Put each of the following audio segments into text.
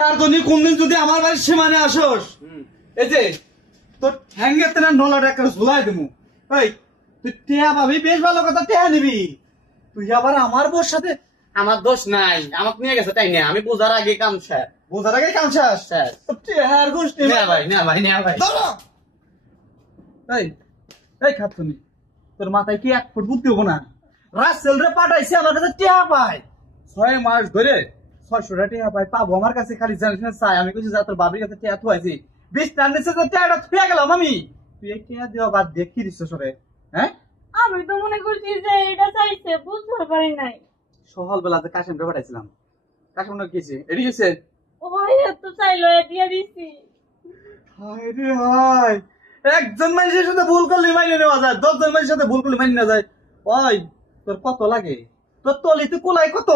তার জন্য কোনদিন যদি আমার বাড়ির সীমানে আসোস, এই যে তোর ঠ্যাঙ্গে তেনা নলাটা একটা ঝুলাই দেবো। এই তুই টেহা পাবি, বেশ ভালো কথা, টেহা নিবি। তুই আবার আমার বোর সাথে। আমার দোষ নাই, আমাকে নিয়ে গেছে তাই না, আমি বোঝার আগে কাম শেষ। বোঝার আগে কাম শেষ। টেহার গোষ্ঠী না ভাই, না ভাই, না ভাই। এই এই খাতুনি, তোর মাথায় কি এক ফুট বুদ্ধি হবো না? রাসেল রে পাঠাইছে আমার কাছে টেহা পায় 6 মাস ধরে, 600টা টেহা পায়। পাবো আমার কাছে খালি জানিস না চাই। আমি কিছু যা তোর বাবির কাছে টেহা থুয়াইছি, 20 টান নিচে টেহাটা থুয়া গেলাম আমি। তুই এই টেহা দেওয়া বাদ দিয়ে কি দিচ্ছ সরে? হ্যাঁ, আমি তো মনে করছি যে এটা চাইছে, বুঝতে পারি নাই। সকাল বেলা যে কাশিমটা পাঠাইছিলাম, কাশিম গেছে এটি গেছে। ওই এত চাইলো দিয়ে দিছি। হায় রে হায়, একজন মানুষের সাথে ভুল করলে মাইনে নেওয়া যায়, 10 জন মানুষের সাথে ভুল করলে মাইনে নেওয়া যায়। ওই তোর কত লাগে? তোর তলিতে কোলাই কত?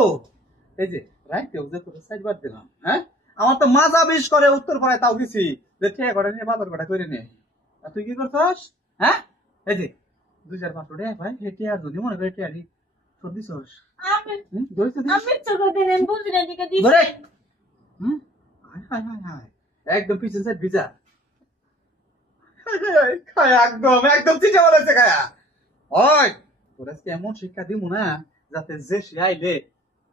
এই যে রাইতেও যে তোর সাইডবার দিলাম, হ্যাঁ আমার তো মাজা বিষ করে উত্তর পাড়ায়, তাও গেছি যে ঠেয়া করে নিয়ে বাজার কটা করে নে। আর তুই কি করছস? হ্যাঁ, এই যে 2-4-500 টাকা ভাই হেঁটে আর যদি মনে করে টেয়ারি শোধ দিছস। আমি ধরিস তো আমি চোখ দিন বুঝি না দিকে দিছি। ধরে হায় হায় হায় হায়, একদম পিছন সাইড ভিজা। খায়া একদম একদম চিঠা বলেছে খায়া। ওই তোর আজকে এমন শিক্ষা দিব না যাতে যে সে আইলে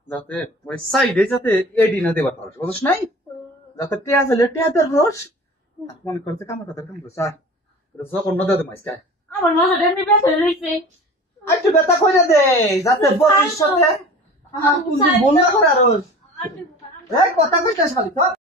যাতে ওই সাইডে যাতে এডি না দেবার পারস, বুঝছ নাই? যাতে টেয়া চাইলে টেয়াদের রস মনে করছে কামার কথা কাম করছে। আর যখন না দেবে মাইস খায় আমার মাথাটা এমনি ব্যথা হইছে। একটু ব্যথা করে দে যাতে ভবিষ্যতে তুই ভুল না করে। আর কথা কইতে খালি